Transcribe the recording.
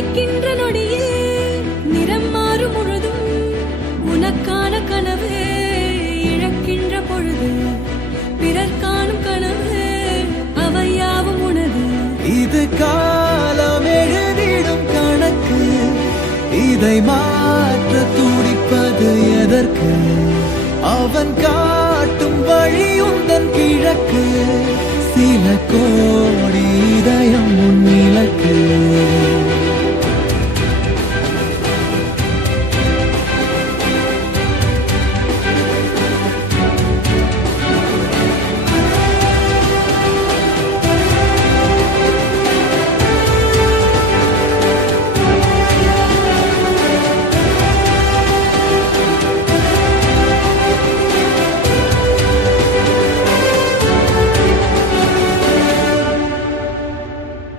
நினைக்கின்ற நொடியில் நிறம் மாறும் முழுதும் உனக்கான கனவு இழக்கின்ற பொழுது பிறர் காணும் கனவு அவையாவும் உனது. இது காலம் எழுதிடும் கணக்கு, இதை மாற்ற துடிப்பது எதற்கு? அவன் காட்டும் வழி உந்தன் கிழக்கு, சில கோடி இதயம் உன் இலக்கு.